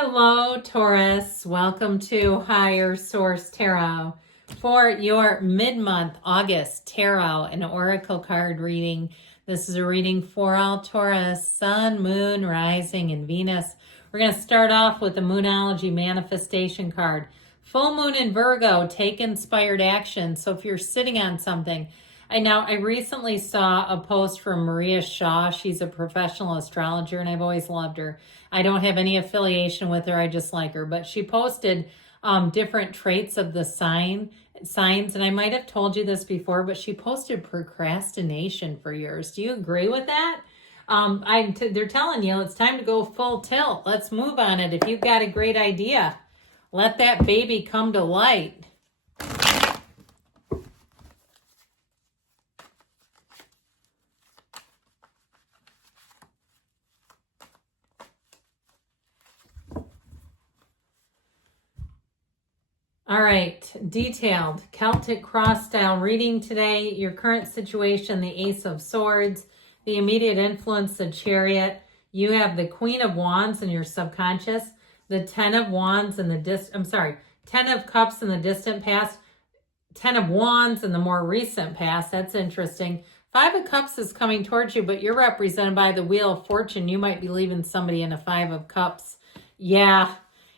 Hello, Taurus. Welcome to Higher Source Tarot for your mid-month August tarot and oracle card reading. This is a reading for all Taurus, Sun, Moon, Rising, and Venus. We're going to start off with the Moonology Manifestation card. Full Moon in Virgo, take inspired action. So if you're sitting on something, I recently saw a post from Maria Shaw. She's a professional astrologer, and I've always loved her. I don't have any affiliation with her. I just like her. But she posted different traits of the signs, and I might have told you this before, but she posted procrastination for yours. Do you agree with that? They're telling you it's time to go full tilt. Let's move on it. If you've got a great idea, let that baby come to light. All right, detailed Celtic cross style reading today. Your current situation, the Ace of Swords, the immediate influence, the Chariot. You have the Queen of Wands in your subconscious, the Ten of Wands in the Ten of Cups in the distant past, Ten of Wands in the more recent past. That's interesting. Five of Cups is coming towards you, but you're represented by the Wheel of Fortune. You might be leaving somebody in a Five of Cups. Yeah.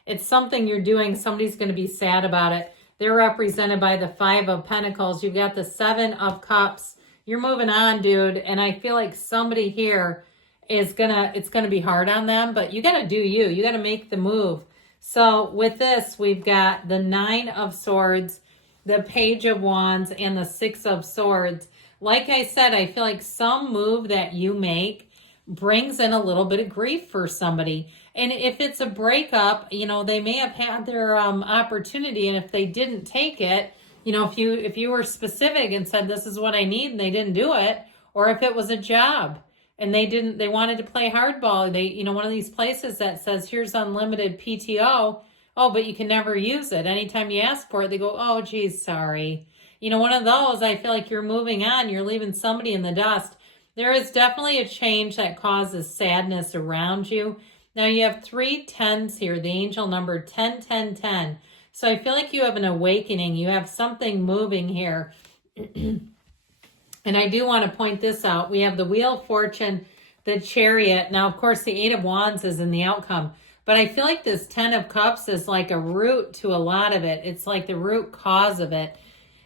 It's something you're doing. Somebody's going to be sad about it. They're represented by the Five of Pentacles. You've got the Seven of Cups. You're moving on, dude. And I feel like somebody here it's going to be hard on them, but you got to do you. You got to make the move. So with this, we've got the Nine of Swords, the Page of Wands, and the Six of Swords. Like I said, I feel like some move that you make brings in a little bit of grief for somebody. And if it's a breakup, they may have had their opportunity, and if they didn't take it, if you were specific and said this is what I need and they didn't do it, or if it was a job and they wanted to play hardball, one of these places that says here's unlimited PTO, but you can never use it. Anytime you ask for it, they go, oh geez, sorry. One of those, I feel like you're moving on, you're leaving somebody in the dust. There is definitely a change that causes sadness around you. Now you have 3 10s here, the angel number 10, 10, 10. So I feel like you have an awakening. You have something moving here. And I do want to point this out. We have the Wheel of Fortune, the Chariot. Now, of course, the Eight of Wands is in the outcome. But I feel like this 10 of Cups is like a root to a lot of it. It's like the root cause of it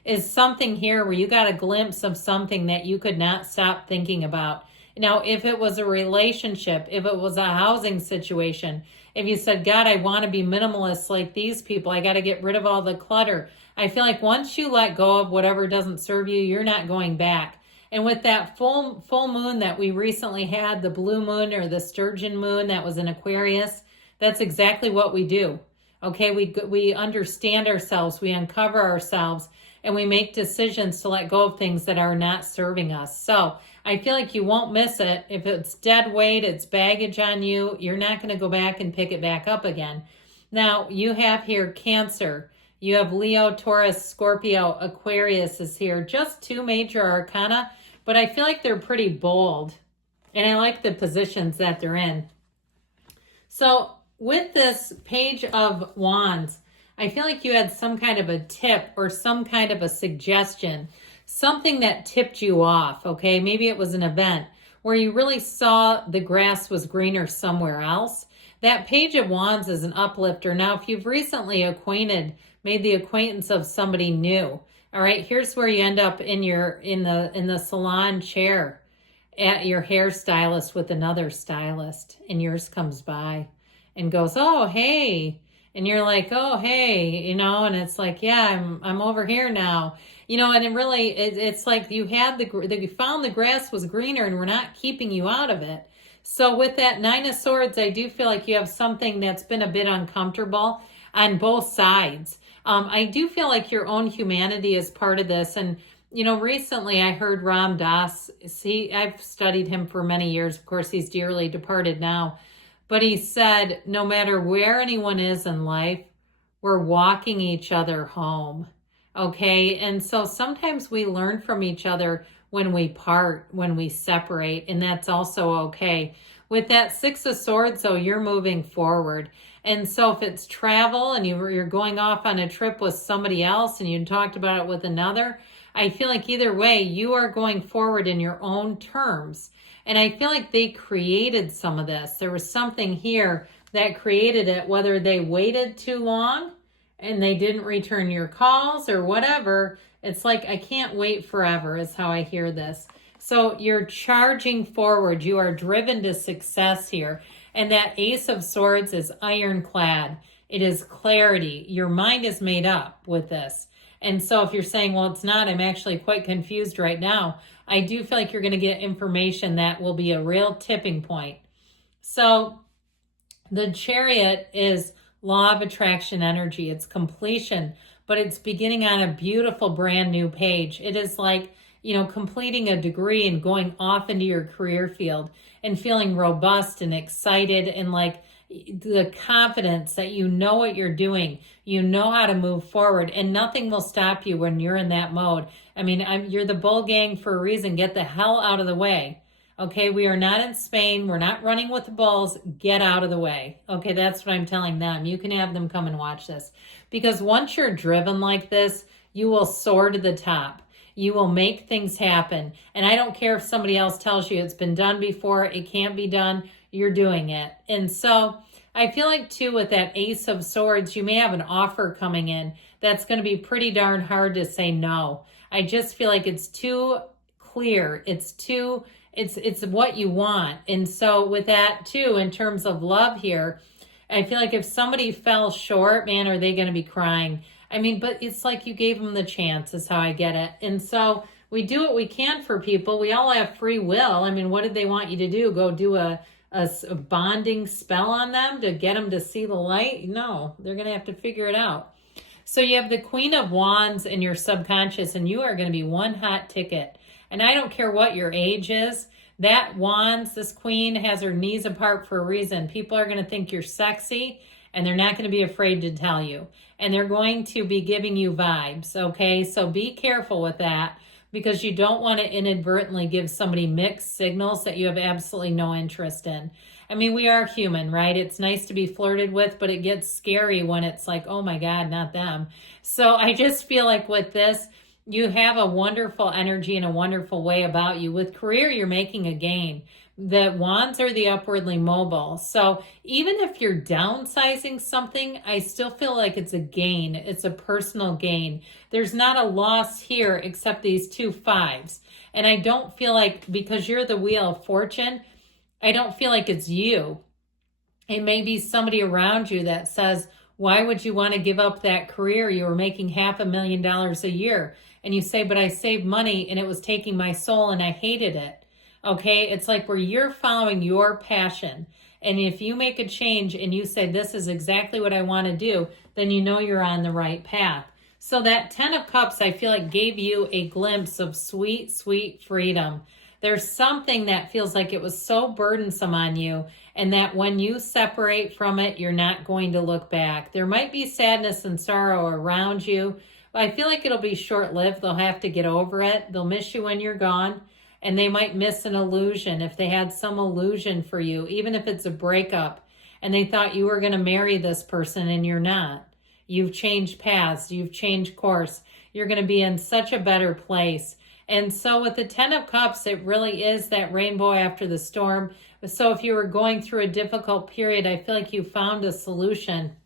is something here where you got a glimpse of something that you could not stop thinking about. Now, if it was a relationship, if it was a housing situation, if you said, God, I want to be minimalist like these people, I got to get rid of all the clutter. I feel like once you let go of whatever doesn't serve you, you're not going back. And with that full moon that we recently had, the blue moon or the sturgeon moon that was in Aquarius, that's exactly what we do. Okay, we understand ourselves, we uncover ourselves, and we make decisions to let go of things that are not serving us. So I feel like you won't miss it. If it's dead weight, it's baggage on you, you're not going to go back and pick it back up again. Now, you have here Cancer. You have Leo, Taurus, Scorpio, Aquarius is here. Just 2 major arcana, but I feel like they're pretty bold. And I like the positions that they're in. So with this Page of Wands, I feel like you had some kind of a tip or some kind of a suggestion, something that tipped you off, okay? Maybe it was an event where you really saw the grass was greener somewhere else. That Page of Wands is an uplifter. Now, if you've recently made the acquaintance of somebody new, all right, here's where you end up in the salon chair at your hairstylist with another stylist, and yours comes by and goes, oh, hey. And you're like, oh, hey, and it's like, yeah, I'm over here now. And it's like you found the grass was greener and we're not keeping you out of it. So with that Nine of Swords, I do feel like you have something that's been a bit uncomfortable on both sides. I do feel like your own humanity is part of this. And, recently I heard Ram Dass, I've studied him for many years. Of course, he's dearly departed now. But he said, no matter where anyone is in life, we're walking each other home. Okay. And so sometimes we learn from each other when we part, when we separate, and that's also okay. With that Six of Swords, though, you're moving forward. And so if it's travel and you're going off on a trip with somebody else and you talked about it with another, I feel like either way, you are going forward in your own terms. And I feel like they created some of this. There was something here that created it, whether they waited too long and they didn't return your calls or whatever. It's like, I can't wait forever is how I hear this. So you're charging forward. You are driven to success here. And that Ace of Swords is ironclad. It is clarity. Your mind is made up with this. And so if you're saying, well, it's not, I'm actually quite confused right now, I do feel like you're going to get information that will be a real tipping point. So the Chariot is law of attraction energy. It's completion, but it's beginning on a beautiful brand new page. It is like, completing a degree and going off into your career field and feeling robust and excited and like the confidence that you know what you're doing, you know how to move forward, and nothing will stop you when you're in that mode. I mean, you're the bull gang for a reason. Get the hell out of the way. Okay, we are not in Spain. We're not running with the bulls. Get out of the way. Okay, that's what I'm telling them. You can have them come and watch this. Because once you're driven like this, you will soar to the top. You will make things happen. And I don't care if somebody else tells you it's been done before, it can't be done, you're doing it. And so I feel like too with that Ace of Swords, you may have an offer coming in that's going to be pretty darn hard to say no. I just feel like it's too clear. It's what you want. And so with that too, in terms of love here, I feel like if somebody fell short, man, are they going to be crying? I mean, but it's like you gave them the chance is how I get it. And so we do what we can for people. We all have free will. I mean, what did they want you to do? Go do a bonding spell on them to get them to see the light? No, they're going to have to figure it out. So you have the Queen of Wands in your subconscious, and you are going to be one hot ticket. And I don't care what your age is. That Wands, this queen has her knees apart for a reason. People are going to think you're sexy, and they're not going to be afraid to tell you. And they're going to be giving you vibes, okay? So be careful with that because you don't want to inadvertently give somebody mixed signals that you have absolutely no interest in. I mean, we are human, right? It's nice to be flirted with, but it gets scary when it's like, oh my God, not them. So I just feel like with this, you have a wonderful energy and a wonderful way about you. With career, you're making a gain. The Wands are the upwardly mobile. So even if you're downsizing something, I still feel like it's a gain. It's a personal gain. There's not a loss here except these two fives. And I don't feel like, because you're the Wheel of Fortune, I don't feel like it's you. It may be somebody around you that says, why would you want to give up that career? You were making $500,000 a year. And you say, but I saved money and it was taking my soul and I hated it. Okay, it's like where you're following your passion. And if you make a change and you say, this is exactly what I want to do, then you know you're on the right path. So that 10 of Cups, I feel like gave you a glimpse of sweet, sweet freedom. There's something that feels like it was so burdensome on you, and that when you separate from it, you're not going to look back. There might be sadness and sorrow around you, but I feel like it'll be short-lived. They'll have to get over it. They'll miss you when you're gone. And they might miss an illusion if they had some illusion for you, even if it's a breakup and they thought you were going to marry this person and you're not. You've changed paths. You've changed course. You're going to be in such a better place. And so with the 10 of Cups, it really is that rainbow after the storm. So if you were going through a difficult period, I feel like you found a solution.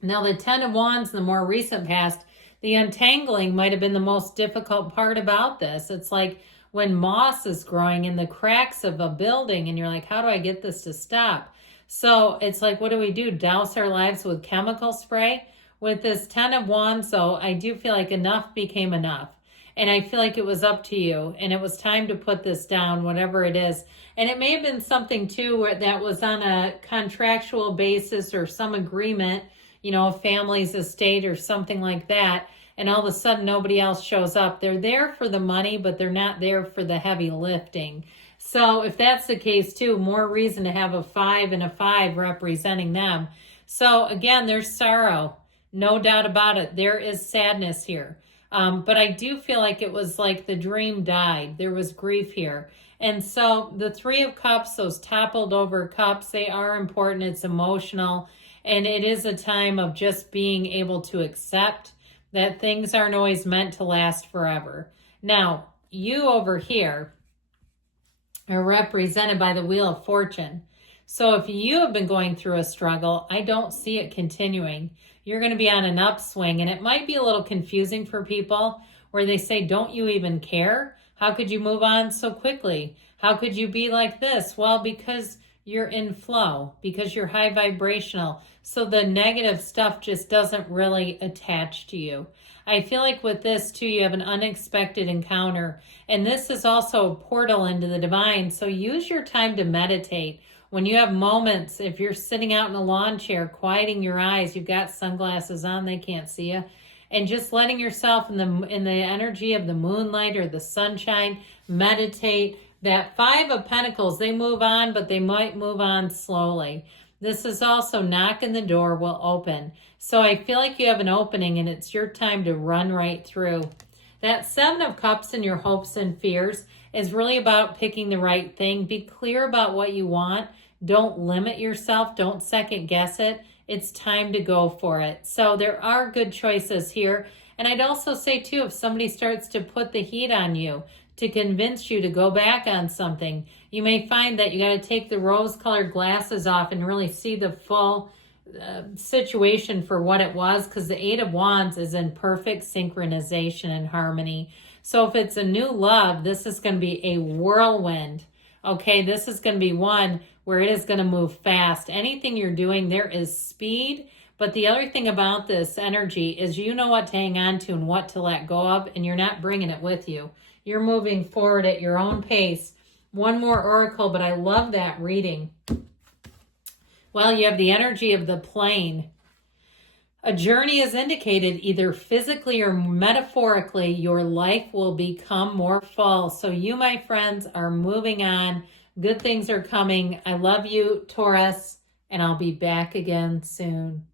Now the 10 of Wands, the more recent past, the untangling might have been the most difficult part about this. It's like when moss is growing in the cracks of a building and you're like, how do I get this to stop? So it's like, what do we do? Douse our lives with chemical spray? With this 10 of Wands, though, I do feel like enough became enough. And I feel like it was up to you and it was time to put this down, whatever it is. And it may have been something too where that was on a contractual basis or some agreement, a family's estate or something like that. And all of a sudden nobody else shows up. They're there for the money, but they're not there for the heavy lifting. So if that's the case too, more reason to have a 5 and a 5 representing them. So again, there's sorrow, no doubt about it. There is sadness here. But I do feel like it was like the dream died. There was grief here. And so the Three of Cups, those toppled over cups, they are important. It's emotional. And it is a time of just being able to accept that things aren't always meant to last forever. Now, you over here are represented by the Wheel of Fortune. So if you have been going through a struggle, I don't see it continuing. You're going to be on an upswing, and it might be a little confusing for people where they say, don't you even care? How could you move on so quickly? How could you be like this? Well, because you're in flow, because you're high vibrational. So the negative stuff just doesn't really attach to you. I feel like with this too, you have an unexpected encounter. And this is also a portal into the divine. So use your time to meditate. When you have moments, if you're sitting out in a lawn chair, quieting your eyes, you've got sunglasses on, they can't see you, and just letting yourself in the energy of the moonlight or the sunshine, meditate. That Five of Pentacles, they move on, but they might move on slowly. This is also knocking the door will open. So I feel like you have an opening and it's your time to run right through. That Seven of Cups and your hopes and fears is really about picking the right thing. Be clear about what you want. Don't limit yourself. Don't second guess it. It's time to go for it. So there are good choices here. And I'd also say too, if somebody starts to put the heat on you to convince you to go back on something, you may find that you got to take the rose-colored glasses off and really see the full situation for what it was, because the Eight of Wands is in perfect synchronization and harmony. So if it's a new love, this is going to be a whirlwind. Okay, this is going to be one where it is going to move fast. Anything you're doing, there is speed. But the other thing about this energy is you know what to hang on to and what to let go of, and you're not bringing it with you. You're moving forward at your own pace. One more oracle, but I love that reading. Well, you have the energy of the plane. A journey is indicated either physically or metaphorically. Your life will become more full. So you, my friends, are moving on. Good things are coming. I love you, Taurus, and I'll be back again soon.